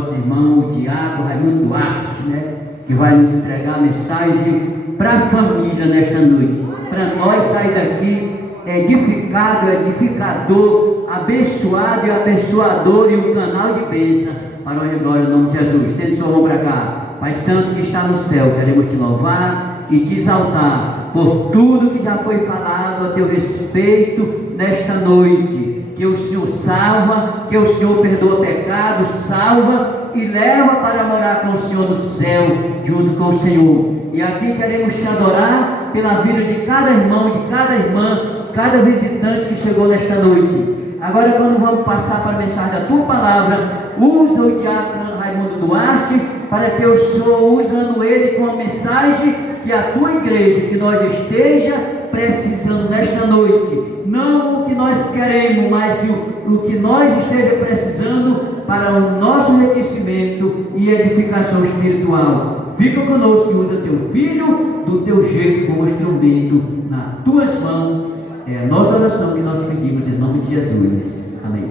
nosso irmão, o Diabo Raimundo Duarte, né? Que vai nos entregar a mensagem para a família nesta noite. Para nós sair daqui edificado, edificador, abençoado e abençoador, e um canal de bênção para o glória do nome de Jesus. Tende sua mão para cá. Pai Santo que está no céu, queremos te louvar e te exaltar por tudo que já foi falado a teu respeito nesta noite. Que o Senhor salva, que o Senhor perdoa pecado, salva e leva para morar com o Senhor no céu, junto com o Senhor. E aqui queremos te adorar pela vida de cada irmão, de cada irmã, cada visitante que chegou nesta noite. Agora, quando vamos passar para a mensagem da tua palavra, usa o diácono Raimundo Duarte, para que o Senhor, usando ele com a mensagem que a tua igreja, que nós esteja precisando nesta noite, não o que nós queremos, mas o que nós esteja precisando para o nosso enriquecimento e edificação espiritual. Fica conosco e usa teu filho do teu jeito como instrumento nas tuas mãos. É a nossa oração que nós pedimos em nome de Jesus. Amém.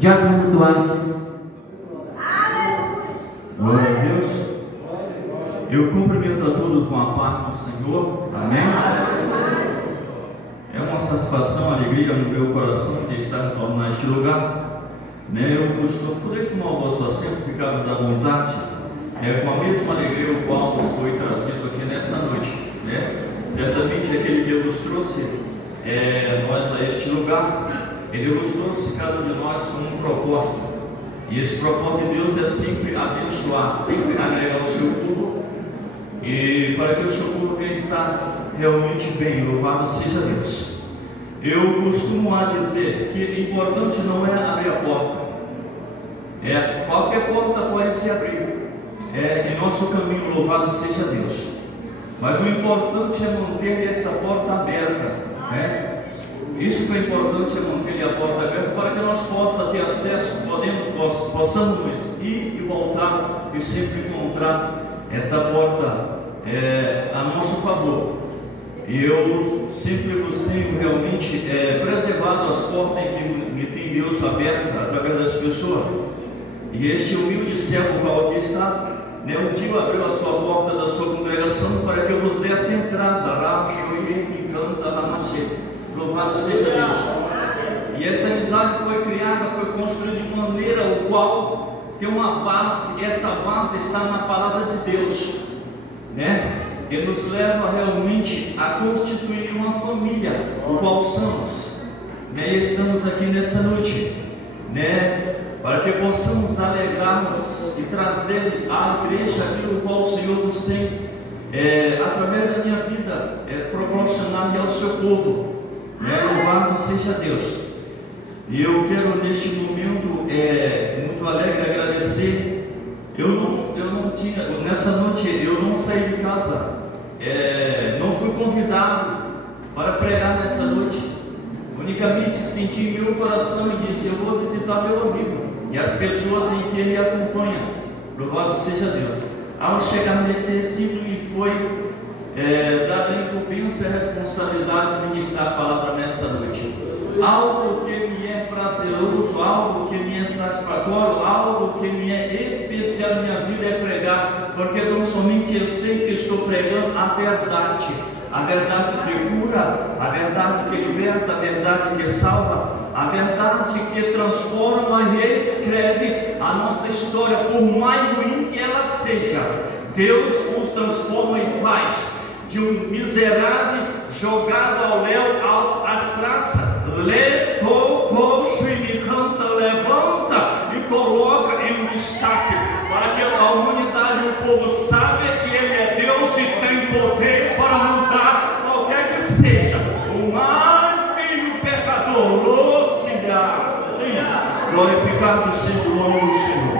Diácono Duarte. Glória a Deus. Eu cumprimento a todos com a paz do Senhor. Amém. É uma satisfação, alegria no meu coração de estar retornando a este lugar. Eu costumo, poder tomar o vosso assento, ficarmos à vontade, com a mesma alegria o qual nos foi trazido aqui nessa noite. Certamente aquele que nos trouxe nós a este lugar, ele nos trouxe cada um de nós com um propósito. E esse propósito de Deus é sempre abençoar, sempre agregar o seu povo, e para que o seu povo venha estar realmente bem. Louvado seja Deus. Eu costumo dizer que importante não é abrir a porta, qualquer porta pode se abrir em nosso caminho, louvado seja Deus, mas o importante é manter essa porta aberta, Isso que é importante, é manter a porta aberta para que nós possamos ter acesso, possamos ir e voltar e sempre encontrar esta porta a nosso favor. E eu sempre vos tenho realmente preservado as portas que tem Deus abertas através das pessoas. E este humilde servo qual aqui está, um dia abriu a sua porta da sua congregação para que eu vos desse entrada. Louvado seja Deus. E essa amizade foi criada, foi construída de maneira o qual tem uma base, e esta base está na palavra de Deus, que nos leva realmente a constituir uma família, o qual somos, e estamos aqui nessa noite, para que possamos alegrar-nos e trazer à igreja aquilo qual o Senhor nos tem, através da minha vida, proporcionar ao seu povo. Louvado seja Deus. E eu quero neste momento muito alegre agradecer. Eu não tinha, nessa noite eu não saí de casa, não fui convidado para pregar nessa noite. Unicamente senti em meu coração e disse: eu vou visitar meu amigo e as pessoas em que ele acompanha. Louvado seja Deus. Ao chegar nesse recinto me foi dada a incumbência e a responsabilidade de ministrar a palavra nesta noite. Algo que me é prazeroso, algo que me é satisfatório, algo que me é especial na minha vida é pregar, porque não somente eu sei que estou pregando a verdade que cura, a verdade que liberta, a verdade que salva, a verdade que transforma e reescreve a nossa história, por mais ruim que ela seja. Deus nos transforma e faz de um miserável jogado ao léu às traças, levanta e coloca em um destaque, para que a humanidade e o povo saiba que Ele é Deus e tem poder para mudar qualquer que seja o mais mínimo pecador. Glorificado seja o nome do Senhor,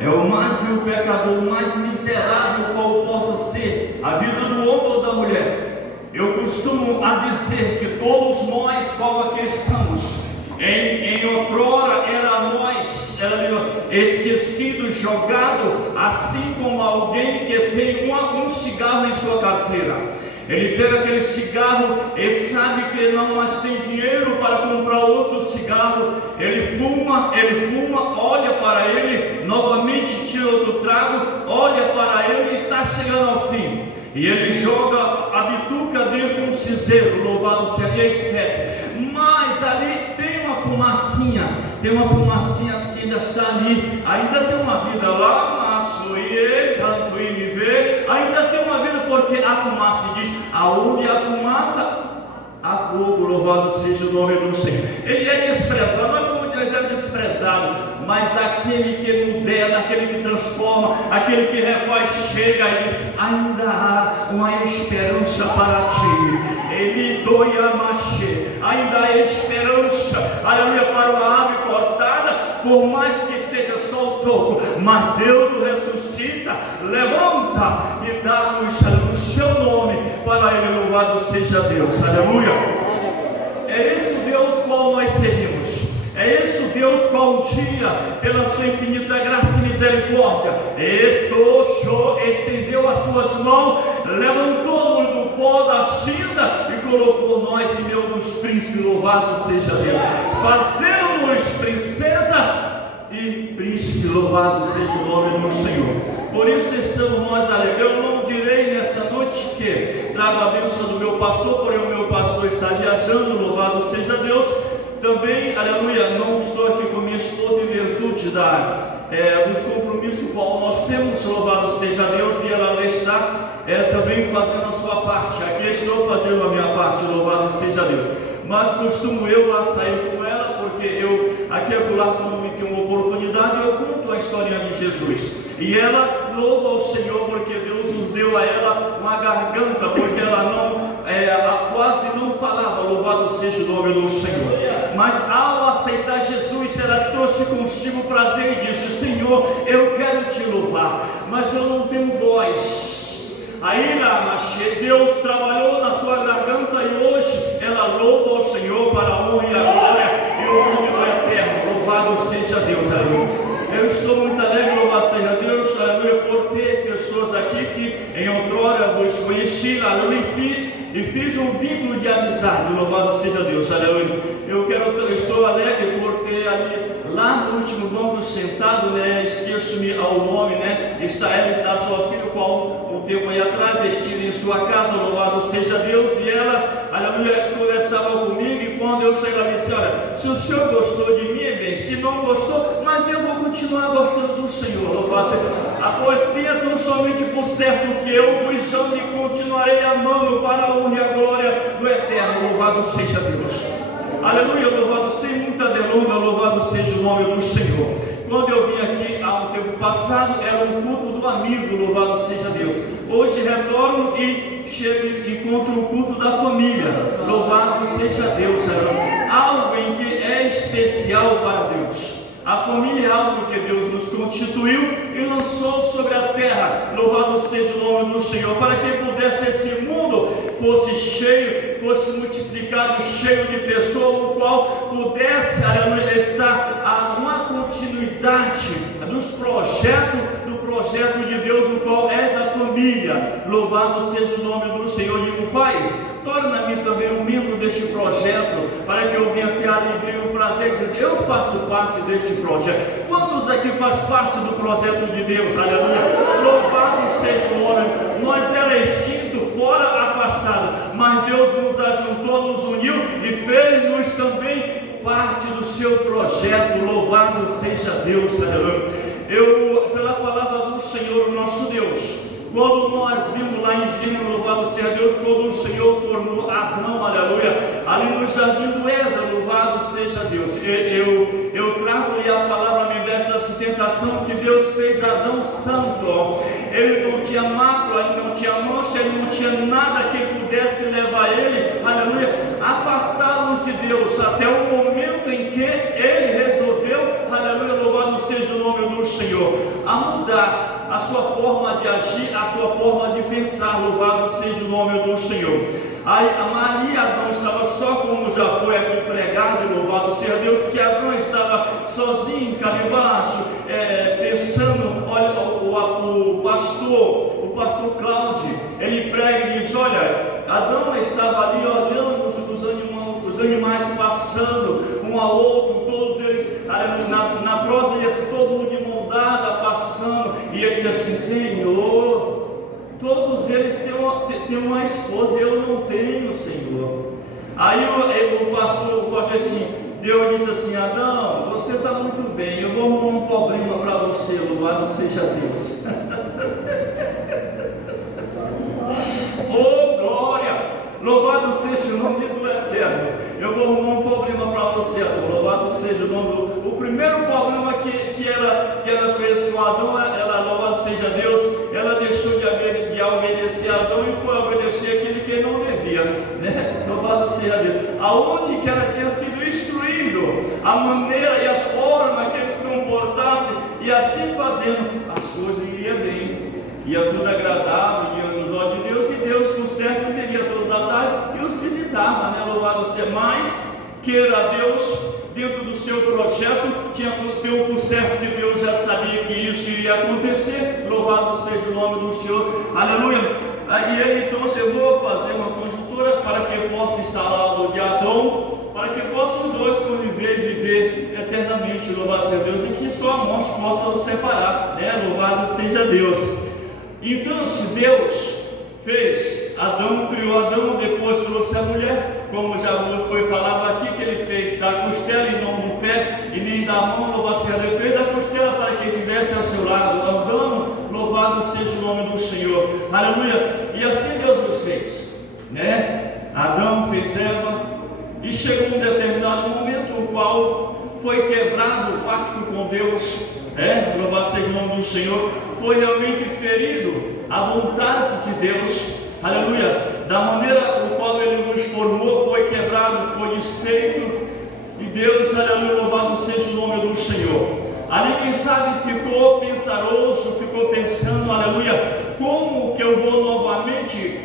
É o mais vil pecador, o mais miserável qual possa ser a vida do homem ou da mulher. Eu costumo dizer que todos nós, qual aqui estamos, em outrora era nós, esquecido, jogado, assim como alguém que tem um cigarro em sua carteira. Ele pega aquele cigarro, ele sabe que não mais tem dinheiro para comprar outro cigarro, ele fuma, olha para chegando ao fim. E ele joga a bituca dentro de um cinzeiro, louvado seja, e esquece. Mas ali tem uma fumacinha que ainda está ali, ainda tem uma vida lá, mas canto e me vê, ainda tem uma vida, porque a fumaça diz, aonde a fumaça, há fogo, louvado seja o nome do Senhor. Ele é desprezado, não é como Deus é desprezado, mas aquele que modela, aquele que transforma, aquele que refaz, chega e ainda há uma esperança para ti. Ele doe a mache, ainda há esperança, aleluia, para uma ave cortada, por mais que esteja só o toco, mas Deus o ressuscita, levanta e dá-nos o seu nome, para ele, louvado seja Deus, aleluia. É esse o Deus qual nós seguimos. É esse o Deus qual um dia, pela sua infinita graça e misericórdia, estendeu as suas mãos, levantou-nos do pó da cinza e colocou nós em meio dos príncipes, louvado seja Deus, fazendo-nos princesa e príncipe, louvado seja o nome do Senhor. Por isso estamos nós alegres. Eu não direi nessa noite que trago a bênção do meu pastor, porém o meu pastor está viajando, louvado seja Deus. Também, aleluia, não estou aqui com minha esposa em virtude dos compromissos qual nós temos, louvado seja Deus, e ela está também fazendo a sua parte. Aqui estou fazendo a minha parte, louvado seja Deus. Mas costumo eu a sair com ela, porque eu, aqui é lá, quando me tem uma oportunidade, eu conto a história de Jesus. E ela louva ao Senhor, porque Deus nos deu a ela uma garganta, porque ela quase não falava, louvado seja o nome do Senhor. Mas ao aceitar Jesus, ela trouxe consigo prazer e disse: Senhor, eu quero te louvar, mas eu não tenho voz. Aí Deus trabalhou na sua garganta e hoje ela louva ao Senhor para a honra e a glória e o nome do Eterno. Louvado seja Deus, aleluia. Eu estou muito alegre, louvado seja Deus, aleluia, por ter pessoas aqui que em outrora vos conheci, aleluia, e fiz um vínculo de amizade, louvado seja Deus, aleluia. Eu estou alegre por ter ali, lá no último banco sentado, esqueço-me ao nome, está a sua filha, qual um tempo aí atrás estive em sua casa, louvado seja Deus, e ela, aleluia, conversava comigo, e quando eu cheguei lá, disse: olha, se o senhor gostou de mim, bem, se não gostou, mas eu vou continuar gostando do Senhor, louvado seja Deus. Após tenha tão somente por certo que eu vos amo e continuarei amando para a honra e a glória do Eterno, louvado seja Deus. Aleluia, louvado sem muita delonga, louvado seja o nome do Senhor. Quando eu vim aqui há um tempo passado, era um culto do amigo, louvado seja Deus. Hoje retorno e chego e encontro o culto da família, louvado seja Deus. Algo em que é especial para Deus. A família é algo que Deus nos constituiu e lançou sobre a terra, louvado seja o nome do Senhor, para que pudesse esse mundo fosse cheio, fosse multiplicado, cheio de pessoas, o qual pudesse, aleluia, estar uma continuidade do projeto de Deus, o qual és a família, louvado seja o nome do Senhor. Eu digo: Pai, torna-me também um membro deste projeto, para que eu venha ter a alegria e o prazer de dizer: eu faço parte deste projeto. Quantos aqui faz parte do projeto de Deus? Aleluia, louvado seja o nome. Nós era extinto, fora afastado, mas Deus nos ajuntou, nos uniu e fez-nos também parte do seu projeto, louvado seja Deus, aleluia. Pela palavra do Senhor nosso Deus, quando nós vimos lá em Gênesis, louvado seja Deus, quando o Senhor formou Adão, aleluia, ali no jardim do Éden, louvado seja Deus. Eu trago-lhe a palavra, me dessa sustentação, que Deus fez Adão santo. Ele não tinha mácula, ele não tinha mancha, ele não tinha nada que pudesse levar ele, aleluia, afastá-los de Deus, até o momento em que ele resolveu, aleluia, louvado seja o nome do Senhor, a mudar a sua forma de agir, a sua forma de pensar, louvado seja o nome do Senhor. Aí a Maria Adão estava só, como já foi aqui pregado, e louvado seja Deus, que Adão estava sozinho, cabisbaixo, pensando. Olha, o pastor Cláudio, ele prega e diz: olha, Adão estava ali olhando os animais passando um ao outro, todos eles, na prosa, todo mundo de mão dada passando, e ele diz assim: Senhor, tem uma esposa e eu não tenho, Senhor. Aí o pastor assim, Deus disse assim: Adão, você está muito bem, eu vou arrumar um problema para você, louvado seja Deus. Oh glória, louvado seja o nome do Eterno. Eu vou arrumar um problema para você, Adão. Louvado seja o nome do... O primeiro problema que ela fez com Adão, louvado seja Deus, ela deixou de obedecer a Adão e foi obedecer aquele que não devia, né? Louvado seja Deus. Aonde que ela tinha sido instruído, a maneira e a forma que ele se comportasse, e assim fazendo, as coisas iriam bem, ia tudo agradável, ia nos olhos de Deus, e Deus, por certo, viria toda a tarde e os visitava, né? Louvado seja. Mas, queira Deus, dentro do seu projeto, tinha por certo que Deus já sabia que isso iria acontecer. Louvado seja o nome do Senhor, aleluia. E ele, então, eu vou fazer uma conjuntura para que possa instalar o de Adão, para que possam os dois conviver e viver eternamente. Louvado seja Deus, e que só a morte possa os separar, né? Louvado seja Deus. Então, se Deus fez Adão, criou Adão, depois trouxe a mulher, como já foi falado aqui, que ele fez da costela e não do pé, e nem da mão, louvado seja Deus. Ele fez da costela para que estivesse ao seu lado, andando, louvado seja o nome do Senhor, aleluia. E assim Deus nos fez, né? Adão fez Eva, e chegou um determinado momento, o qual foi quebrado o pacto com Deus, louvado seja o nome do Senhor, foi realmente ferido a vontade de Deus, aleluia, da maneira o qual Ele nos formou, foi quebrado, foi desfeito, e Deus, aleluia, louvado seja o nome do Senhor. Ali, quem sabe, ficou pensaroso, ficou pensando, aleluia, como que eu vou novamente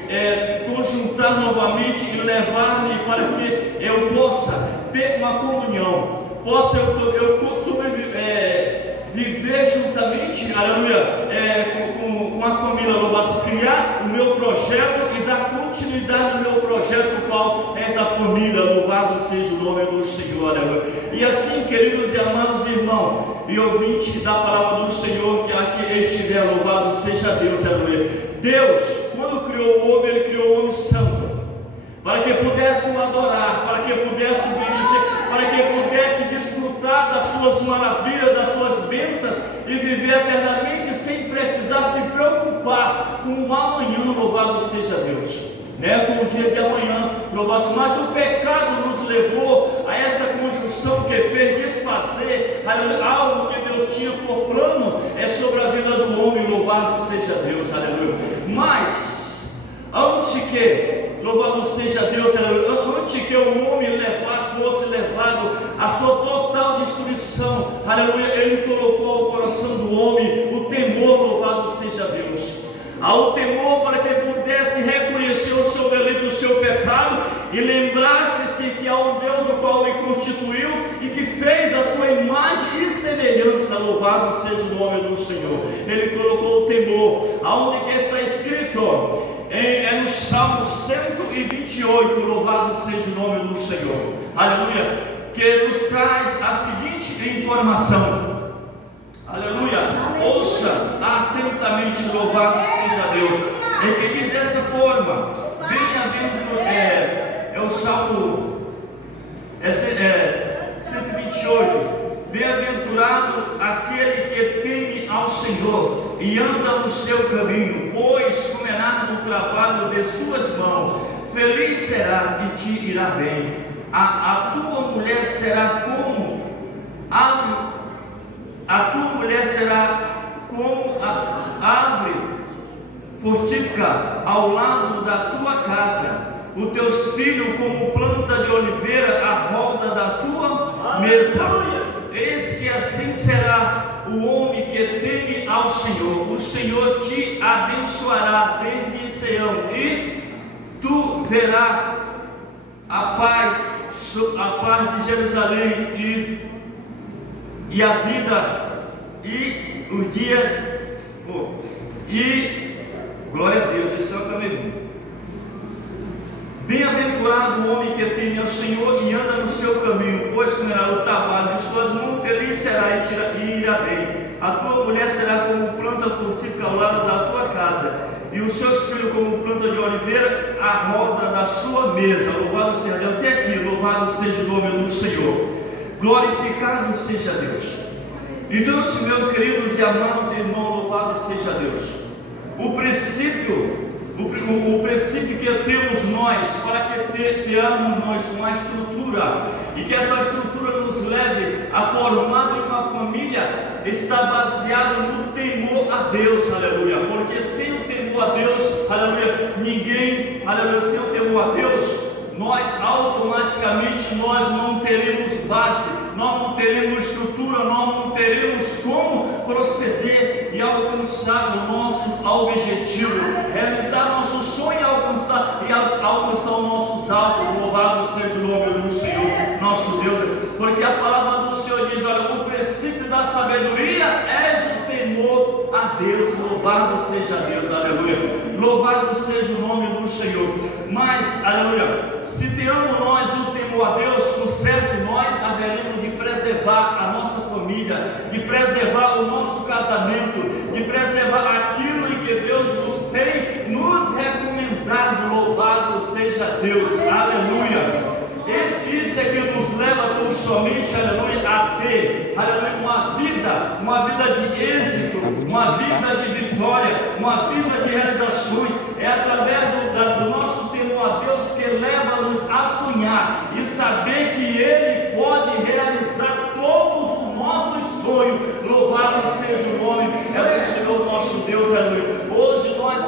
conjuntar novamente e levar-me para que eu possa ter uma comunhão, possa viver juntamente, aleluia, com a família, louvado, criar o meu projeto e dar continuidade ao meu projeto, qual é a família, louvado seja o nome do Senhor, aleluia. E assim, queridos e amados irmãos e ouvintes da palavra do Senhor, que aqui estiver, louvado seja Deus, aleluia. Deus, quando criou o homem, Ele criou o homem santo, para que pudesse o adorar, para que pudesse dirigir, para que pudesse desfrutar das suas maravilhas, das suas bênçãos e viver eternamente sem precisar se preocupar com o amanhã, louvado seja Deus, né? Com o dia de amanhã, louvado. Mas o pecado nos levou a essa conjunção que fez desfazer algo que Deus tinha por plano sobre a vida do homem, louvado seja Deus, aleluia. Mas antes que, louvado seja Deus, antes que o homem fosse levado à sua total destruição, aleluia, Ele colocou ao coração do homem o temor, louvado seja Deus. Ao temor para que ele pudesse reconhecer o seu delito, o seu pecado, e lembrar-se que há um Deus o qual ele constituiu e que fez a sua imagem e semelhança, louvado seja o nome do Senhor. Ele colocou o temor, aonde que está escrito, no Salmo 128, louvado seja o nome do Senhor, aleluia, que nos traz a seguinte informação, aleluia, ouça atentamente, louvado seja Deus, que diz dessa forma, bem-aventurado, o Salmo 128, bem-aventurado aquele que teme ao Senhor e anda no seu caminho, pois comerá do trabalho de suas mãos, feliz será e te irá bem. A tua mulher será como a árvore frutífera ao lado da tua casa, os teus filhos como planta de oliveira à roda da tua mesa. Eis que assim será o homem que teme ao Senhor. O Senhor te abençoará desde Sião, e tu verás a paz de Jerusalém e a vida e o dia e glória a Deus. Esse é o caminho. Bem-aventurado o homem que teme ao Senhor e anda no seu caminho, pois comerá o trabalho de suas mãos, feliz será e irá bem. A tua mulher será como planta frutífera ao lado da tua casa, e os seus filhos como planta de oliveira, a roda da sua mesa. Louvado seja Deus. Até aqui, louvado seja o nome do Senhor. Glorificado seja Deus. Então, meus queridos e amados irmãos, louvado seja Deus. O princípio que temos nós, para que tenhamos nós uma estrutura, e que essa estrutura nos leve a formar uma família, está baseado no temor a Deus, aleluia. Porque sem o temor a Deus, aleluia, ninguém, aleluia, sem o temor a Deus, nós automaticamente não teremos base, nós não teremos estrutura, nós não teremos como proceder e alcançar o nosso objetivo, realizar nosso sonho e alcançar os nossos alvos. Louvado seja o nome do Senhor, nosso Deus, porque a palavra do Senhor diz: olha, o princípio da sabedoria é o temor a Deus. Louvado seja Deus, aleluia. Louvado seja o nome do Senhor. Mas, aleluia, se tenhamos nós o temor a Deus, por certo, nós haveremos de preservar a nossa família, de preservar o nosso casamento, de preservar aquilo em que Deus nos tem nos recomendado. Louvado seja Deus, aleluia. Isso é que nos leva tão somente, aleluia, a ter, aleluia, uma vida de êxito, uma vida de vitória, uma vida de realizações. É através do nosso temor a Deus que leva-nos a sonhar e saber que Ele pode realizar todos os nossos sonhos. Louvado seja o nome do Senhor nosso Deus, aleluia. Hoje nós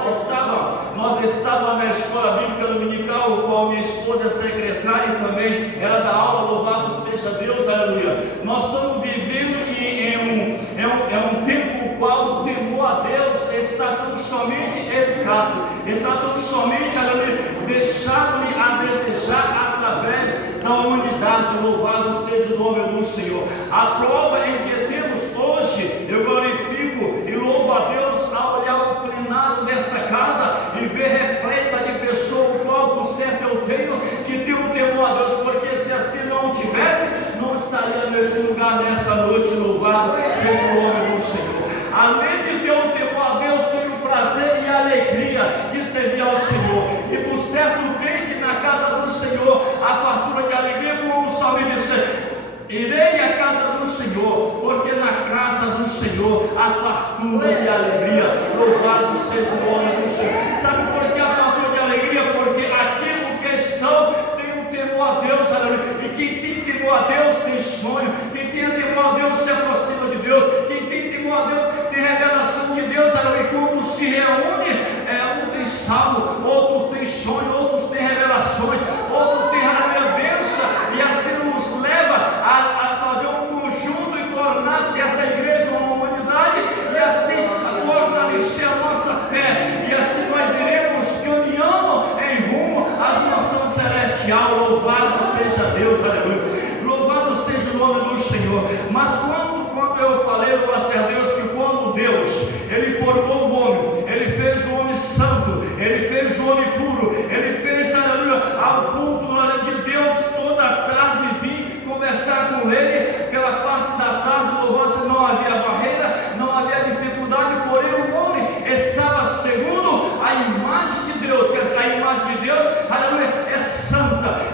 estávamos na escola bíblica dominical, o qual minha esposa é secretária e também era da aula. Louvado seja Deus, aleluia. Nós estamos vivendo em um tempo no qual o temor a Deus está tão somente escasso, está tão somente, aleluia, deixado-me a desejar através da humanidade. Louvado seja o nome do Senhor. A prova em que temos hoje, eu glorifico e louvo a Deus ao olhar o plenário dessa casa e ver repleta de pessoas, o qual por certo eu tenho, que tem um temor a Deus, porque se assim não tivesse, não estaria neste lugar nesta noite. Louvado seja o nome do Senhor. Além de ter um temor a Deus, tenho o prazer e a alegria de servir ao Senhor, e por certo tem que na casa do Senhor a fartura de alegria, como o salmista disse: irei à casa do Senhor, porque na casa do Senhor há fartura de alegria. Louvado seja o nome do Senhor. Sabe por que a fartura de alegria? Porque aquilo que estão tem um temor a Deus, aleluia. E quem tem temor a Deus tem sonho. Quem tem temor a Deus se aproxima de Deus. Quem tem temor a Deus tem revelação de Deus, aleluia. E quando se reúne, um tem salmo, outros tem sonho, outros tem revelações, outros tem a bênção, e assim nos leva a fazer um conjunto e tornar-se essa igreja uma humanidade, e assim fortalecer a nossa fé, e assim nós iremos caminhando em rumo às nações celestial. Louvado seja Deus, aleluia. Louvado seja o nome do Senhor. Mas quando eu falei, graças a Deus, que quando Deus, Ele formou o homem, Ele fez o homem santo, Ele fez o homem puro, Ele fez, aleluia, ao ponto de Deus toda a tarde vir conversar com Ele, pela parte da tarde, louvado, não havia barreira, não havia dificuldade, porém o homem estava segundo a imagem de Deus, que a imagem de Deus, aleluia, é santa,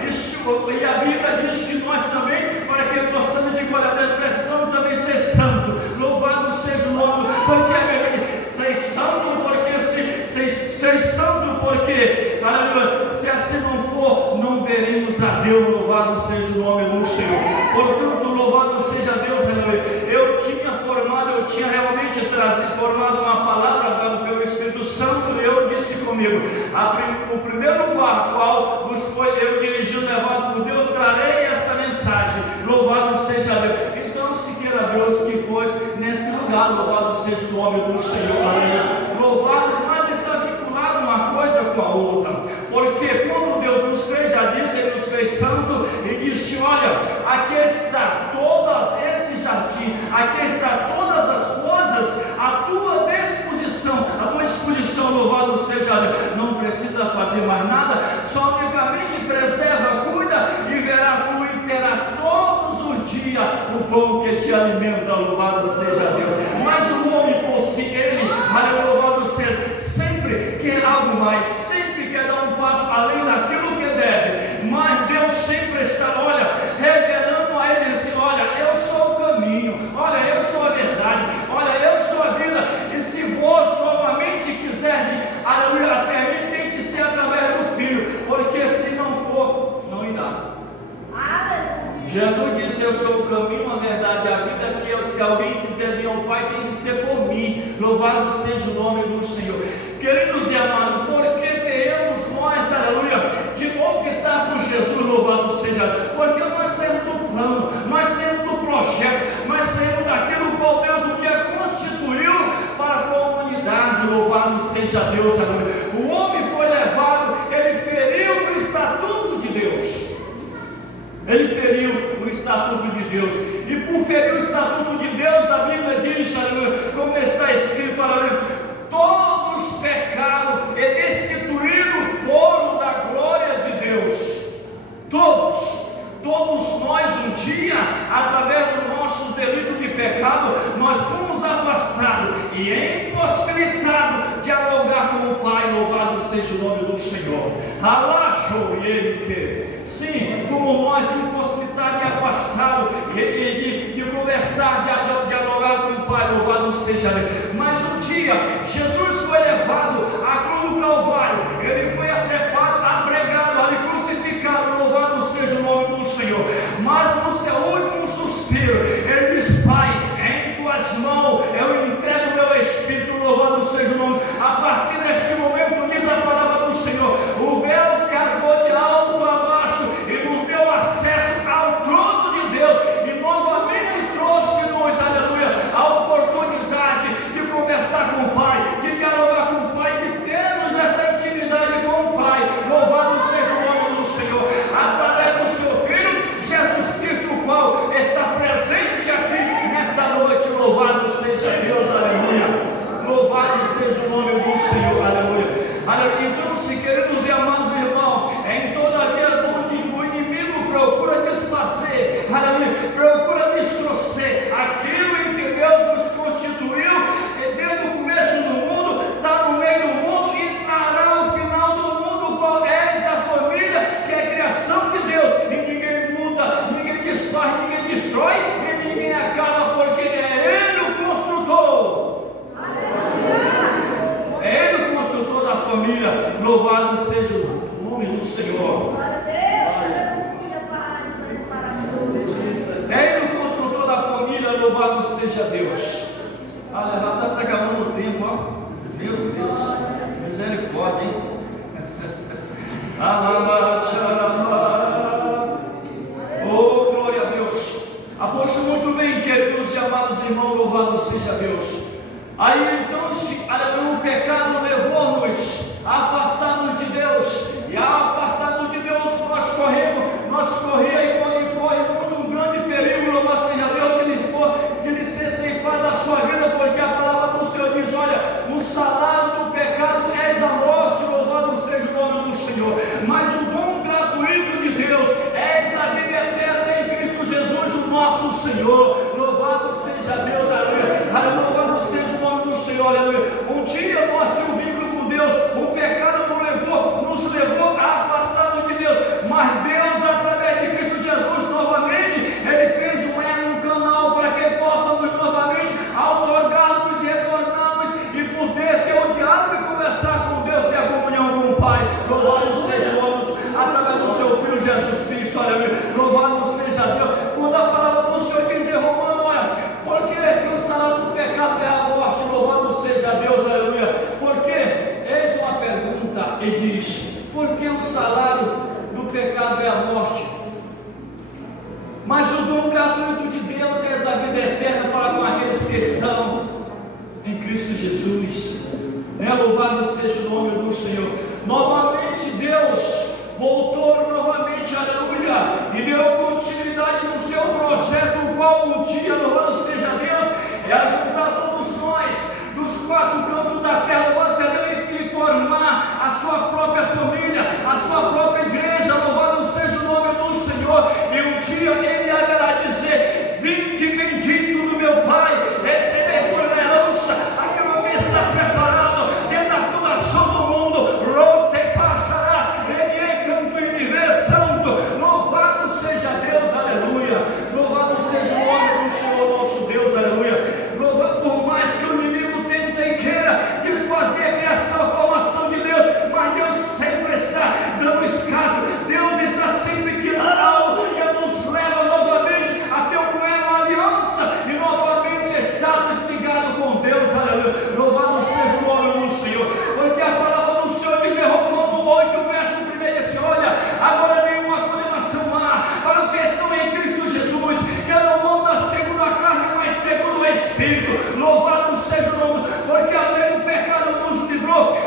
e a Bíblia diz que nós também, para que possamos de qualidade, precisamos também ser santo. Louvado seja o nome, porque ser santo, porque ser santo, porque, aleluia, se assim não for, não veremos a Deus. Louvado seja o nome do Senhor. Portanto, louvado seja Deus, aleluia. Eu tinha realmente formado uma palavra dada pelo Espírito Santo, e eu disse comigo, o primeiro lugar qual nos foi eu dirigido, levado por Deus, trarei essa mensagem. Louvado seja Deus. Então, se queira Deus que foi nesse lugar, louvado seja o nome do Senhor, aleluia. Louvado, mas está vinculado uma coisa com a outra, porque quando Deus nos fez, já disse, Ele nos fez santo e disse: olha, aqui está todo esse jardim, aqui está todas as coisas à tua disposição, louvado seja Deus. Não precisa fazer mais nada, só unicamente preserva, cuida, e verá tu e terá todos os dias o pão que te alimenta. Louvado seja Deus. Mas o homem por si, ele, louvado seja, sempre quer alguém quiser vir ao Pai, tem que ser por mim. Louvado seja o nome do Senhor. Queridos e amados, porque temos nós, aleluia, de optar por Jesus, louvado seja, porque nós saímos do plano, nós saímos do projeto, nós saímos daquilo qual Deus um dia constituiu para a comunidade, louvado seja Deus, aleluia. O homem foi levado, ele feriu o estatuto de Deus. Ele feriu o estatuto de Deus. E por ferir o estatuto de Deus, a Bíblia diz, aleluia, como está escrito, aleluia, todos pecaram e destituídos foram da glória de Deus. Todos nós um dia, através do nosso delito de pecado, nós fomos afastados e impossibilitados de dialogar com o Pai, louvado seja o nome do Senhor. Alaxou ele que, sim, fomos nós impossibilitados e afastados de conversar, de dialogar com o Pai, louvado seja ele. Mas um dia, Jesus foi levado à cruz do Calvário, ele foi apregado, ali crucificado, louvado seja o nome do Senhor. Mas no seu último suspiro, ele diz: Pai, em tuas mãos eu entrego o meu espírito, louvado seja o nome. A partir deste momento, diz a palavra do Senhor, o véu se rasgou de alto a baixo e nos deu acesso ao trono de Deus, e novamente trouxe-nos, aleluia, a oportunidade de conversar com o Pai, de dialogar com o Pai, de termos essa intimidade com o Pai, louvado seja o nome do Senhor, através do seu Filho, Jesus Cristo, o qual está presente aqui nesta noite, louvado seja Deus, aleluia, louvado seja o nome do Senhor, aleluia. Então, se queridos e amados irmãos, em toda a vida o inimigo procura desfazer, aleluia, procura destrocer aquilo em que Deus nos constituiu, e desde o começo do mundo, está no meio do mundo e trará o final do mundo, qual é a família, que é a criação de Deus, e ninguém muda, ninguém desfaz, ninguém destrói, e ninguém acaba, porque é Ele o construtor. É Ele o construtor da família, louvado seja o nome do Senhor. É Ele o construtor da família, louvado seja Deus. Já está se acabando o tempo, ó. Meu Deus, misericórdia, hein? Oh, glória a Deus. Aposto muito bem, queridos e amados irmãos, louvado seja Deus. Aí então, o pecado levou-nos a afastar-nos de Deus, e a afastar-nos de Deus, nós corria e corre muito um grande perigo, louvado seja Deus, de lhe ser ceifado da sua vida, porque a palavra do Senhor diz: olha, o salário do pecado é a morte, louvado seja o nome do Senhor, mas o dom gratuito de Deus é a vida eterna em Cristo Jesus, o nosso Senhor, louvado seja Deus, aleluia, louvado seja o nome do Senhor, aleluia. Um dia nós tínhamos um vínculo com Deus, o pecado nos levou a afastar-nos de Deus, mas Deus, através de Cristo Jesus, novamente, Ele fez um canal para que possamos novamente outorgar-nos e retornarmos e poder ter o diálogo e conversar com Deus, ter a comunhão com o Pai, louvado seja Deus, através do seu Filho Jesus Cristo, aleluia, louvado seja Deus. Quando a palavra do Senhor diz em Romanos, olha, porque que o salário do pecado é a morte, louvado seja Deus, aleluia, porque, eis uma pergunta, e diz: por que o salário do pecado é a morte? Mas o dom gratuito de Deus é essa vida eterna para com aqueles que estão em Cristo Jesus, louvado seja o nome do Senhor. Novamente Deus voltou novamente, aleluia, e deu continuidade no seu projeto, o qual um dia, louvado seja Deus, é ajudar todos nós dos quatro cantos da terra, e formar a sua própria família, a sua própria igreja, louvado seja o nome do Senhor. E um dia Ele haverá dizer: vinde bendito do meu Pai, receber por herança aquilo que está preparado desde a fundação do mundo. Rote cachará, Ele é canto e viver santo, louvado seja Deus, aleluia, louvado seja o nome do Senhor. louvado seja o nome, porque a lei do pecado nos livrou,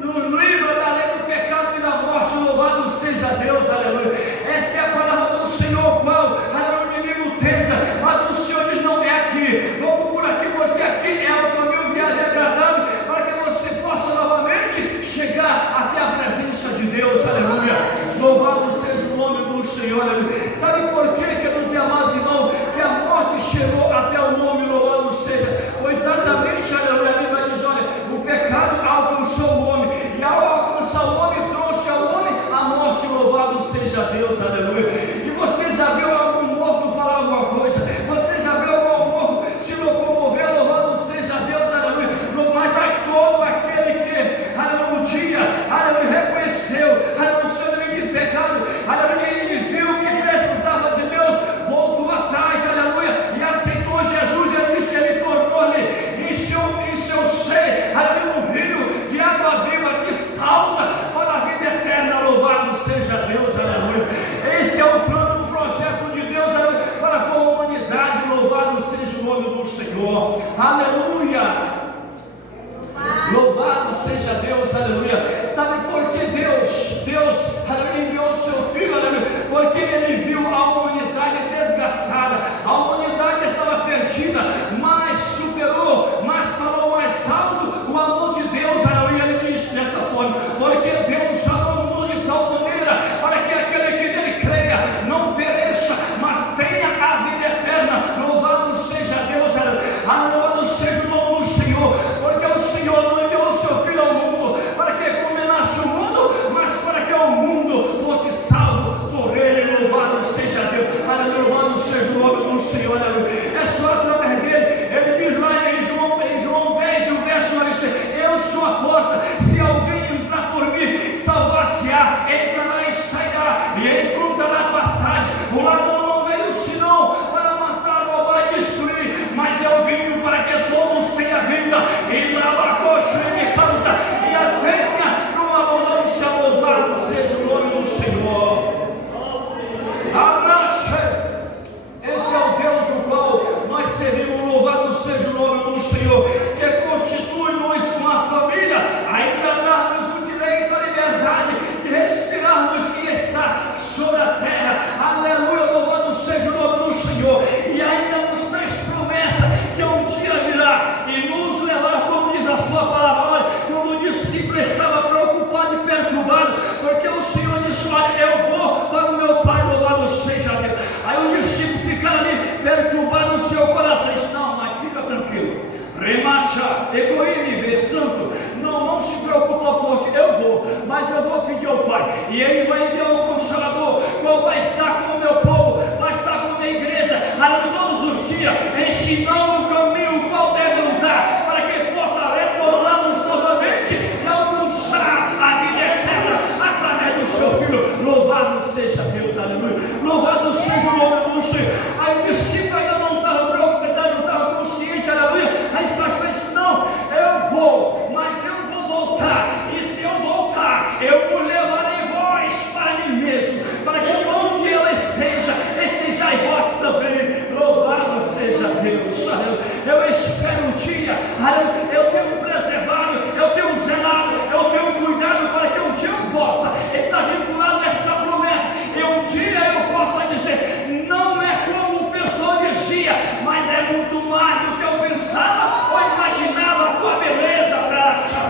nos livra da lei do pecado e da morte, louvado seja Deus, aleluia. Esta é a palavra do Senhor, qual, aleluia, o inimigo tenta, mas o Senhor diz, não é aqui, vamos por aqui, porque aqui é o caminho viário e agradável, para que você possa novamente chegar até a presença de Deus, aleluia. Louvado seja o nome do Senhor, aleluia. Sabe por quê, queridos e amados irmãos, que a morte chegou até o homem, louvado seja? Foi exatamente, aleluia, a Bíblia diz, olha, o pecado alcançou o homem, e ao alcançar o homem, trouxe ao homem a morte, louvado seja Deus, aleluia. E você já viu algum morto falar alguma coisa? Você já viu algum morto se locomover, louvado seja Deus, aleluia. Mas vai todo aquele que, aleluia, um dia, aleluia, reconheceu, aleluia, o seu inimigo de pecado, aleluia, ele viu que precisava de Deus, voltou atrás, aleluia, e aceitou Jesus. Ele disse que ele tornou-lhe em seu ser, aleluia, um rio de água viva que salta para a vida eterna, louvado seja Deus, aleluia. Este é o plano, o projeto de Deus, aleluia, para com a humanidade, louvado seja o nome do Senhor, aleluia. Louvado seja Deus, aleluia. Sabe por que Deus, aleluia, enviou o seu Filho, aleluia? Porque Ele viu a humanidade desgastada, a humanidade estava perdida, mas superou, mas falou mais alto o amor de Deus, aleluia. Ele diz dessa forma, porque Deus amou o mundo de tal maneira, para que aquele que nele creia não pereça, mas tenha a vida eterna. Louvado seja Deus, aleluia. Louvado seja o nome do Senhor, porque o Senhor não enviou o seu Filho ao mundo para que condenasse o mundo, mas para que o mundo fosse salvo por Ele. Louvado seja Deus, aleluia. Louvado seja o nome do Senhor, aleluia. É só através dele. Ele diz lá em João 10, o verso 9: eu sou a porta, se alguém entrar por mim, salvar-se-á, entrará e sairá, e encontrará pastagem. O ladrão não veio senão para matar, roubar e destruir, mas eu vim para que todos tenham vida, e lavacoxa e me canta, e a tenha com abundância. Louvado seja o nome do Senhor. Abraça. Esse é o Deus o qual nós servimos. Louvado seja o nome do Senhor, que constitui-nos uma família, ainda dá-nos o direito à liberdade de respirarmos e estar sobre a terra, aleluia. Louvado seja o nome do Senhor, e ainda nos traz promessa que um dia virá e nos levará, como diz a sua palavra. Como o discípulo estava preocupado e perturbado, porque o Senhor disse, olha, eu vou para o meu Pai, louvado seja Deus. Aí o discípulo fica ali perturbado no seu coração, diz, não, mas fica tranquilo, remacha, egoíme, santo, não se preocupa, porque eu vou, mas eu vou pedir ao Pai, e Ele vai enviar um Consolador, qual vai estar com o meu povo, vai estar com a minha igreja, todos os dias, ensinando o caminho qual deve andar, para que possa retornarmos novamente e alcançar a vida eterna através do seu Filho. Louvado seja Deus, aleluia. Louvado seja o nome do Senhor. Aí o discípulo ainda não estava preocupado, não estava consciente, aleluia. Aí só disse, não, eu vou, mas eu vou voltar, e se eu voltar, eu vou levarei vós para mim mesmo, para que onde eu esteja em vós também. Louvado seja Deus, aleluia. Eu espero um dia, aleluia, eu tenho preservado, eu tenho zelado, eu tenho cuidado, para que um dia eu possa estar vinculado a esta promessa, e um dia eu possa dizer, não é como o pessoal dizia, mas é muito mais do que eu pensava ou imaginava. A tua beleza, graça.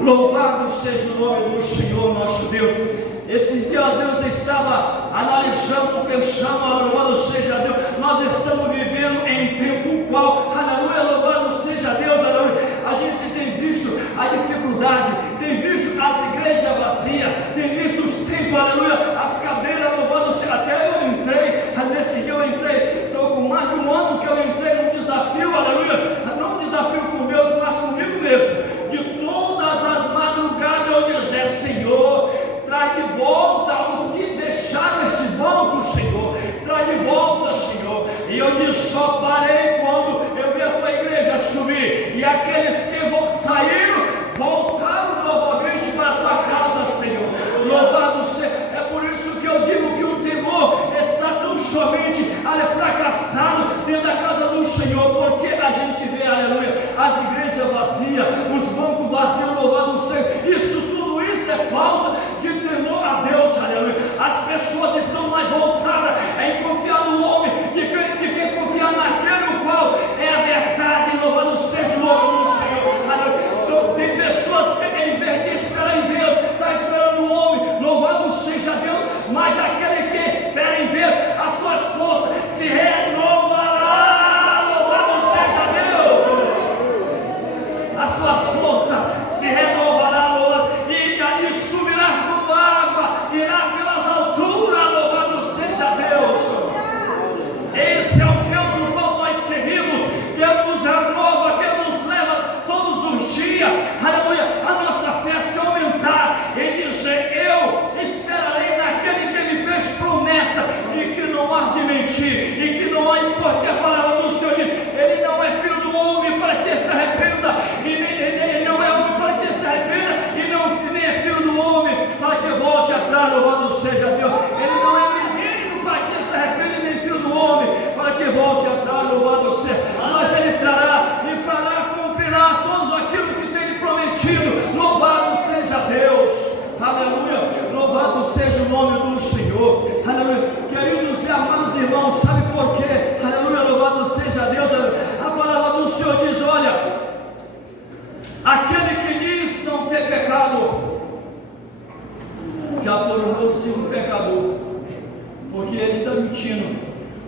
Louvado seja o nome do Senhor nosso Deus. Esses dias Deus estava analisando, pensando, louvado seja Deus, nós estamos vivendo em tempo qual, aleluia, louvado seja Deus, aleluia. A gente tem visto a dificuldade, tem visto as igrejas vazias, tem visto os templos, aleluia, as cadeiras, louvado seja. Até eu entrei, nesse dia eu entrei, estou com mais de um ano que eu entrei num desafio, aleluia, não um desafio com Deus, mas comigo mesmo, de todas as madrugadas eu dizer, Senhor, traz de volta os que deixaram este banco, Senhor, traz de volta, Senhor. E eu disse, só parei quando eu vi a tua igreja subir, e aqueles que saíram, voltaram novamente para a tua casa, Senhor. Louvado seja. É por isso que eu digo que o temor está tão somente fracassado.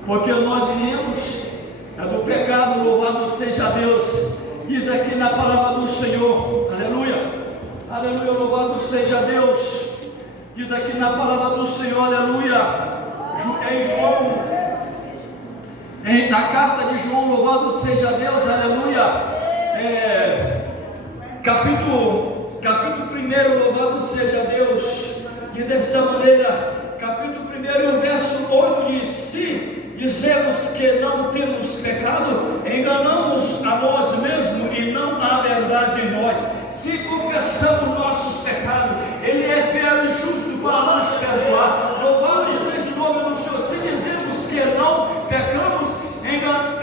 porque nós viemos do pecado. Louvado seja Deus. Diz aqui na palavra do Senhor, aleluia, aleluia, louvado seja Deus. Diz aqui na palavra do Senhor, aleluia, em João, na carta de João, louvado seja Deus, aleluia, capítulo 1, louvado seja Deus. E desta maneira, capítulo 1, verso 8 diz: se dizemos que não temos pecado, enganamos a nós mesmos e não há verdade em nós. Se confessamos nossos pecados, Ele é fiel e justo para nos perdoar. Louvado seja o nome do Senhor. Se dizemos que não pecamos,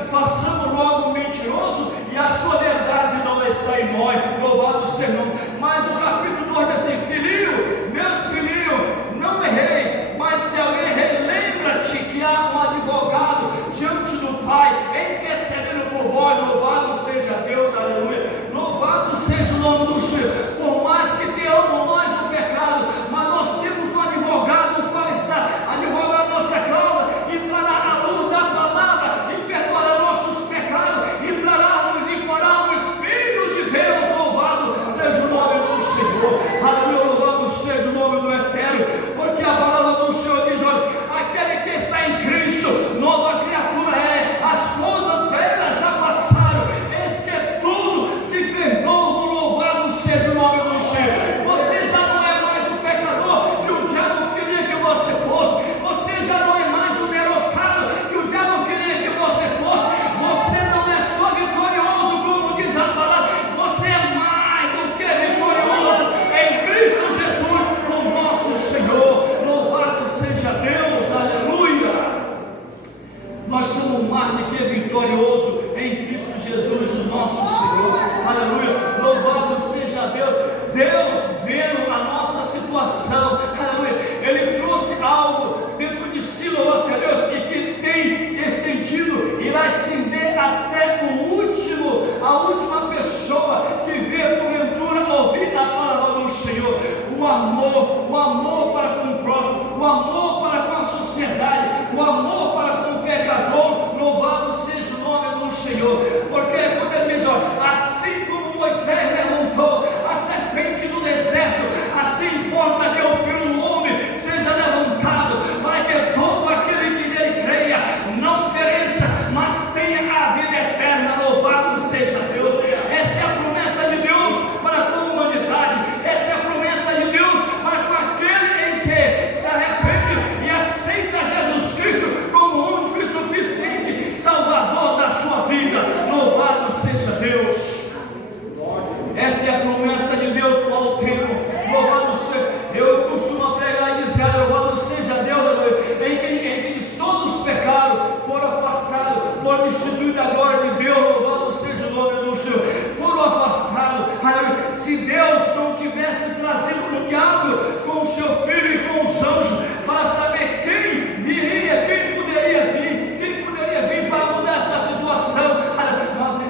façamos logo o mentiroso e a sua verdade não está em nós. Louvado seja o nome. Mas o capítulo 2 diz assim: filhinho, meus filhinhos, não errei, mas se alguém errei, lembra-te que há um advogado diante do Pai, intercedendo por vós. Louvado seja Deus, aleluia. Louvado seja o nome do Senhor. Por mais que tenhamos nós o pecado, mas nós temos um advogado, o qual está advogando nossa causa, e trará a luz da palavra, e perdoará nossos pecados, e trará-nos e fará-nos filhos de Deus. Louvado seja o nome do Senhor, aleluia. Louvado seja o nome do Eterno, porque a palavra do Senhor diz: olha, aquele que está em Cristo, nova criatura é, as coisas velhas já passaram, eis que tudo se fez novo. Louvado seja o nome do Senhor. Você já não é mais o pecador que o diabo queria que você fosse. Você já não é mais o derrotado que o diabo queria que você fosse. Você não é só vitorioso, como diz a palavra, você é mais do que vitorioso em Cristo Jesus, o nosso Senhor. Louvado seja Deus, aleluia. Nós somos mais do que vitorioso em Cristo Jesus, o nosso Senhor, aleluia. Louvado seja Deus. Deus vendo a nossa situação, aleluia, Ele trouxe algo dentro de si, louvado seja Deus, e que tem estendido, irá estender até a última pessoa que vê porventura ouvir a palavra do Senhor. O amor para com o próximo, o amor para com a sociedade, o amor para com o pecador. Louvado seja o nome do Senhor, porque quando Ele diz: olha, assim como Moisés levantou a serpente no deserto, assim importa que o Filho do Homem seja levantado, para que todo aquele que nele creia não pereça, mas tenha a vida eterna. Louvado seja Deus. Essa é a promessa de Deus para com a humanidade. Essa é a promessa de Deus para com aquele em que se arrepende e aceita Jesus Cristo como o único e suficiente Salvador da sua vida. Louvado seja Deus. Essa é a promessa de Deus com o tempo. Louvado seja. Eu costumo pregar e dizer: louvado seja Deus, em que todos os pecados foram afastados, foram destituídos da glória de Deus. Louvado seja o nome do Senhor. Foram afastados. Se Deus não tivesse trazido o diabo com o seu filho e com os anjos para saber quem viria, quem poderia vir para mudar essa situação, nós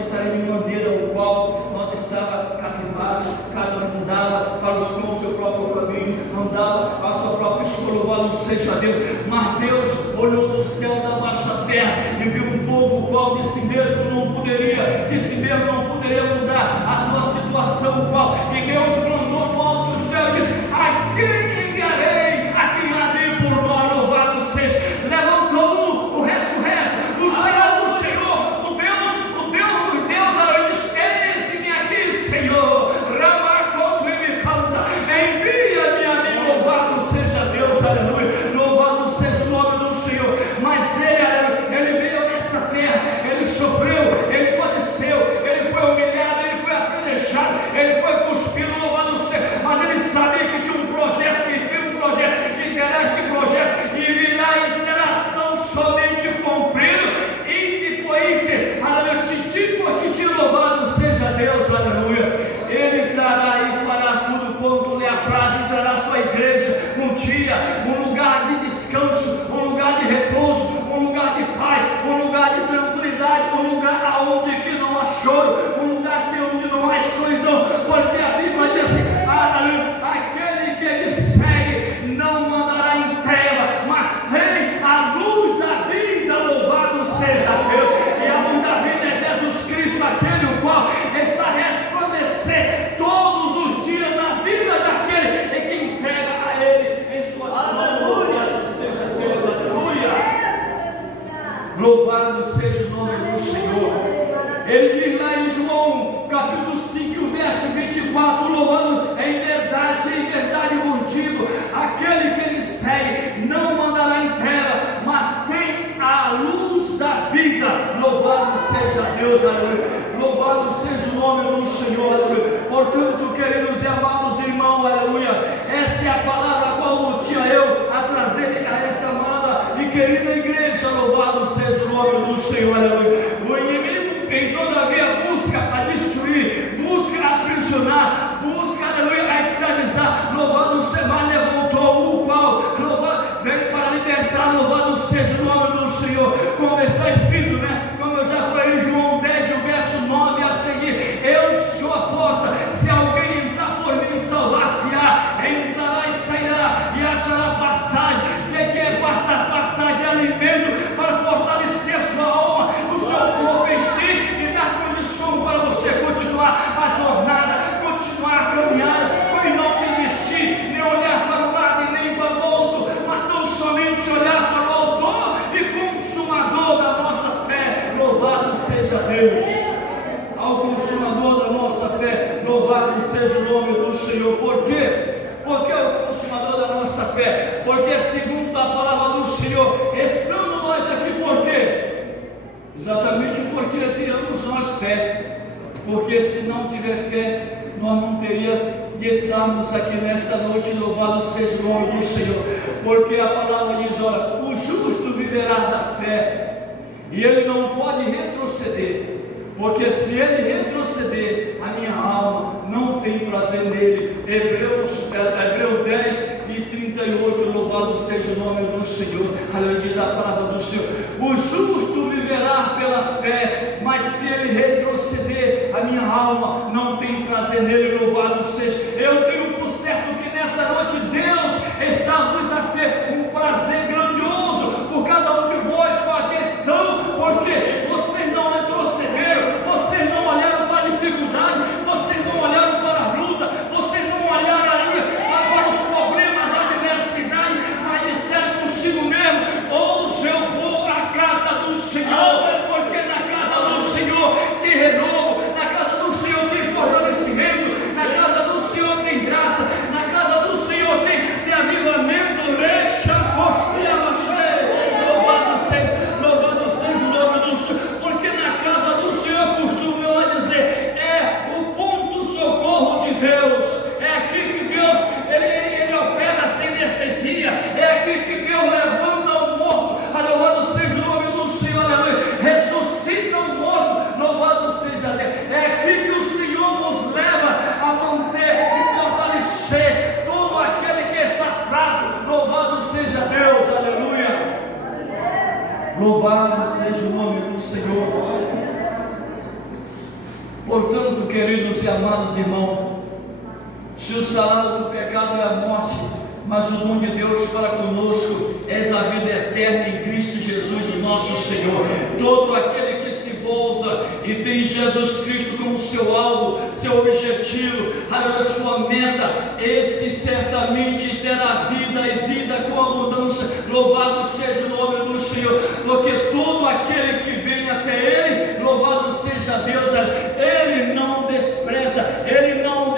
estaríamos de maneira o qual nós estávamos cativados. Cada um mudava para o seu próprio caminho, andava para a sua própria escolha. Louvado seja Deus. Mas Deus olhou dos céus abaixo da terra e viu um povo o qual de si mesmo não poderia mudar a sua situação, qual, e Deus clamou no alto do céu e disse: a quem enviarei? A quem há de ir por nós? Louvado seja. Levantou o ressurreto, o Senhor do Senhor, o Deus dos deuses. Ele disse: eis-me aqui, Senhor. Envia-me a mim. Louvado seja Deus, aleluia. Louvado seja o nome do Senhor. Mas ele veio nesta terra, ele sofreu, ele padeceu, ele foi humilhado, ele foi apedrejado, ele foi cuspido. Louvado seja o nome do Senhor. Ele diz lá em João capítulo 5, verso 24, louvando em verdade contigo, aquele que ele segue não mandará em treva, mas tem a luz da vida. Louvado seja Deus, aleluia. Louvado seja o nome do Senhor, aleluia. Portanto, queridos e amados irmãos, aleluia, esta é a palavra a qual tinha eu a trazer a esta amada e querida igreja. Louvado seja o nome do Senhor, aleluia. O inimigo, em todavia, busca a destruir, busca a aprisionar, busca, aleluia, a escravizar. Louvado seja, mas levantou o qual, louvado, veio para libertar. Louvado seja o nome do Senhor, como está escrito, né? Como eu já falei em João 10, o verso 9 a seguir: eu sou a porta, se alguém entrar por mim, salvar-se-á, entrará e sairá e achará pastagem. O que é pastagem? Pastagem é alimento para fortalecer a sua alma, o seu corpo em si, e dar condição para você continuar a jornada, continuar a caminhada, e não desistir, nem olhar para o lado e nem para o outro, mas tão somente olhar para o autor e consumador da nossa fé. Louvado seja Deus. Ao consumador da nossa fé, louvado seja o nome do Senhor. Por quê? Porque é o consumador da nossa fé, porque segundo a palavra do Senhor, estamos nós aqui por quê? Exatamente porque temos nós fé, porque se não tiver fé, nós não teríamos de estarmos aqui nesta noite. Louvado seja o nome do Senhor, porque a palavra diz: olha, o justo viverá da fé, e ele não pode retroceder, porque se ele retroceder, a minha alma não tem prazer nele. Hebreus 10 e 38, louvado seja o nome do Senhor, aleluia. Diz a palavra do Senhor: o justo viverá pela fé, mas se ele retroceder, a minha alma não tem prazer nele. Louvado seja. Eu tenho por certo que nessa noite Deus está nos a ter um prazer grandioso por cada um de vós, com a questão, porque vocês não retrocederam, vocês não olharam para a dificuldade, vocês não olharam para a luta, vocês não olharam para os problemas, a adversidade, mas disseram consigo mesmo: hoje eu vou à casa do Senhor, porque na casa do Senhor tem renovo, na casa do Senhor tem fortalecimento, na casa do Senhor tem graça, na casa do Senhor tem avivamento. Louvado seja o nome do Senhor, porque na casa do Senhor, costumo eu dizer, é o ponto socorro de Deus. É aqui que Deus ele opera sem anestesia, é aqui que Deus levanta o morto. Louvado seja o nome do Senhor, aleluia. Ressuscita o morto, louvado seja Deus. É aqui que o Senhor nos leva a manter e fortalecer todo aquele que está fraco. Louvado seja Deus, aleluia. Louvado seja o nome do Senhor. Portanto, queridos e amados irmãos, se o salário do pecado é a morte, mas o dom de Deus para conosco é a vida eterna em Cristo Jesus, nosso Senhor. Todo aquele que se volta e tem Jesus Cristo como seu alvo, seu objetivo, a sua meta, esse certamente terá vida e vida com abundância. Louvado seja o nome do Senhor, porque todo aquele que vem até Ele, louvado seja Deus, Ele não despreza, Ele não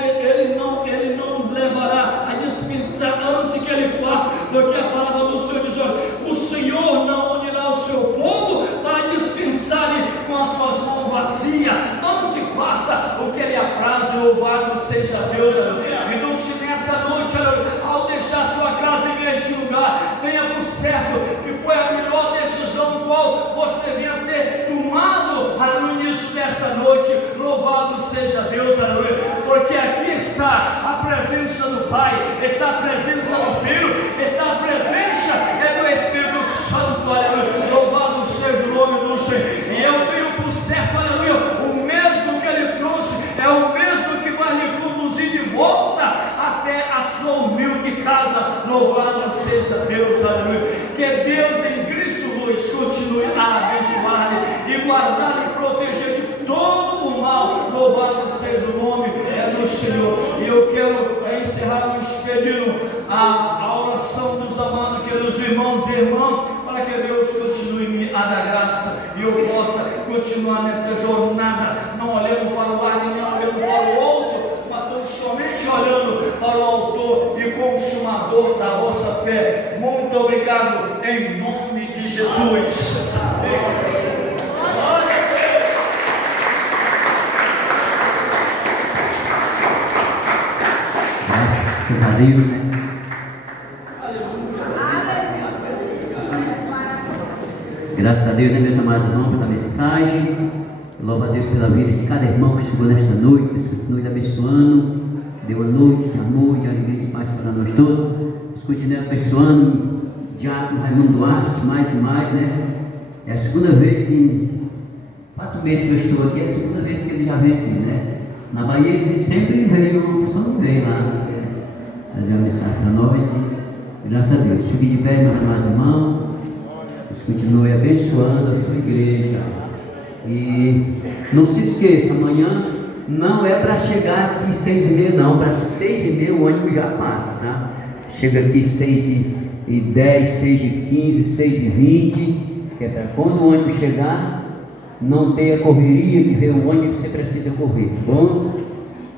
levará a dispensar antes que Ele faça, porque a palavra do Senhor diz: olha, o Senhor não unirá o seu povo para dispensar-lhe com as suas mãos vazias, antes faça o que Ele apraz. Louvado seja Deus. Então, se nessa noite, ao deixar sua casa neste lugar, tenha por certo que foi a melhor decisão qual você vinha ter tomado no início desta noite. Louvado seja Deus, aleluia, porque aqui está a presença do Pai, está a presença do Filho, está a presença do Espírito Santo, aleluia. Louvado seja o nome do Senhor. E eu tenho por certo, aleluia, o mesmo que Ele trouxe é o mesmo que vai lhe conduzir de volta até a sua humilde casa. Louvado seja Deus, aleluia. Que Deus em Cristo vos continue a abençoar e guardar e proteger de todo o mal. Louvado seja o nome do Senhor. E eu quero encerrar nos pedindo a oração dos amados, queridos irmãos e irmãs, para que Deus continue a dar graça continuar nessa jornada, não olhando para o lado e não olhando para o outro, mas estamos somente olhando para o autor e consumador da vossa fé. Muito obrigado, em nome de Jesus. Graças a Deus, né? Graças a Deus, né, meus amados irmãos, pela mensagem. Louva a Deus pela vida de cada irmão que chegou nesta noite. Deus continue abençoando. Deu uma noite de amor, de alegria e de paz para nós todos. Deus continue abençoando. Diácono Raimundo Duarte, mais e mais, né? É a segunda vez em 4 meses que eu estou aqui, é a segunda vez que ele já vem aqui, né? Na Bahia ele sempre veio, só não veio lá, né? Fazer uma mensagem para nós. Graças a Deus. Fique de pé, meus amados irmãos. Deus continue abençoando a sua igreja. E não se esqueça, amanhã não é para chegar aqui 6h30, não. Para 6h30 o ônibus já passa, tá? Chega aqui 6h10, 6h15, 6h20, que é para quando o ônibus chegar, não ter a correria de ver o ônibus, você precisa correr, tá bom?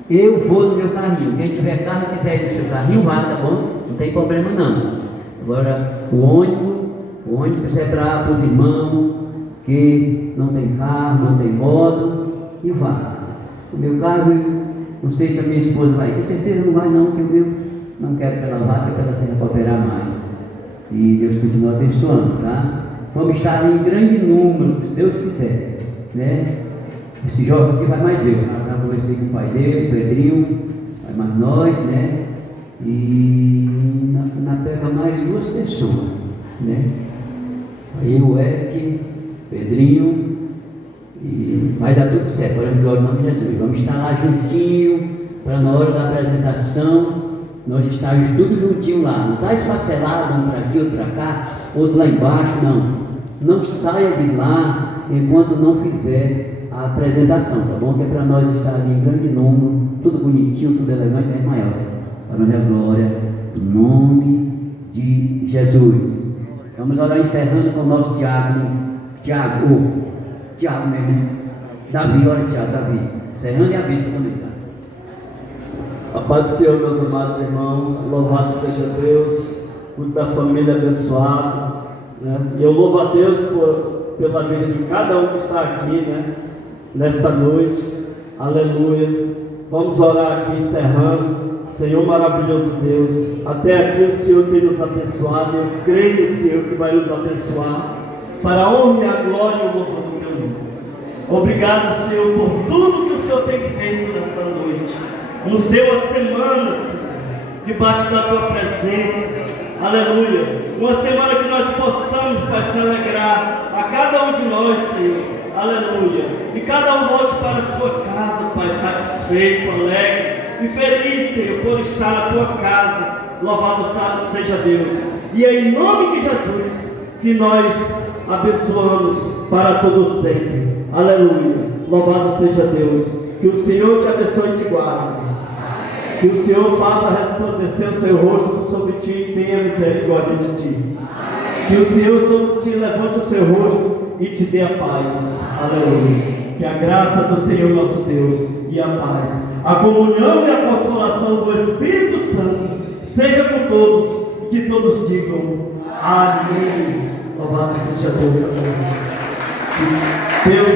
Eu vou no meu carrinho. Quem tiver carro e quiser ir no seu carrinho, vá, tá bom? Não tem problema não. Agora, o ônibus é para os irmãos que não tem carro, não tem moto, e vá. O meu carro, não sei se a minha esposa vai, com certeza não vai não, porque eu não quero que ela vá, porque ela se recuperar mais. E Deus continua abençoando, tá? Vamos estar em grande número, se Deus quiser, né? Esse jovem aqui vai mais eu, já conversei com o pai dele, o Pedrinho, vai mais nós, né? E na terra mais 2 pessoas, né? Aí o Eric, Pedrinho, e vai dar tudo certo, para glória em nome de Jesus. Vamos estar lá juntinho, para na hora da apresentação, nós estarmos tudo juntinho lá. Não está esfacelado, um para aqui, outro para cá, outro lá embaixo, não. Não saia de lá enquanto não fizer a apresentação, tá bom? Que é para nós estar ali em grande número, tudo bonitinho, tudo elegante, né, Mael? Para nós é glória, em nome de Jesus. Vamos orar encerrando com o nosso Tiago mesmo, Davi, olha Tiago, Davi, encerrando e a bênção também, tá? A paz do Senhor, meus amados irmãos, louvado seja Deus, cuide da família abençoada, né? E eu louvo a Deus pela vida de cada um que está aqui, né? Nesta noite, aleluia. Vamos orar aqui encerrando. Senhor maravilhoso Deus, até aqui o Senhor tem nos abençoado, eu creio, Senhor, que vai nos abençoar, para a honra e a glória e o louvor do teu nome. Obrigado, Senhor, por tudo que o Senhor tem feito nesta noite. Nos deu a semana, Senhor, debaixo da tua presença, aleluia. Uma semana que nós possamos, Pai, se alegrar a cada um de nós, Senhor, aleluia. E cada um volte para a sua casa, Pai, satisfeito, alegre e feliz, Senhor, por estar na tua casa. Louvado seja Deus. E é em nome de Jesus que nós abençoamos para todos sempre. Aleluia. Louvado seja Deus. Que o Senhor te abençoe e te guarde. Que o Senhor faça resplandecer o seu rosto sobre ti e tenha misericórdia de ti. Que o Senhor te levante o seu rosto e te dê a paz. Aleluia. Que a graça do Senhor nosso Deus e a paz, a comunhão e a consolação do Espírito Santo seja com todos, que todos digam amém. Louvado seja Deus. Deus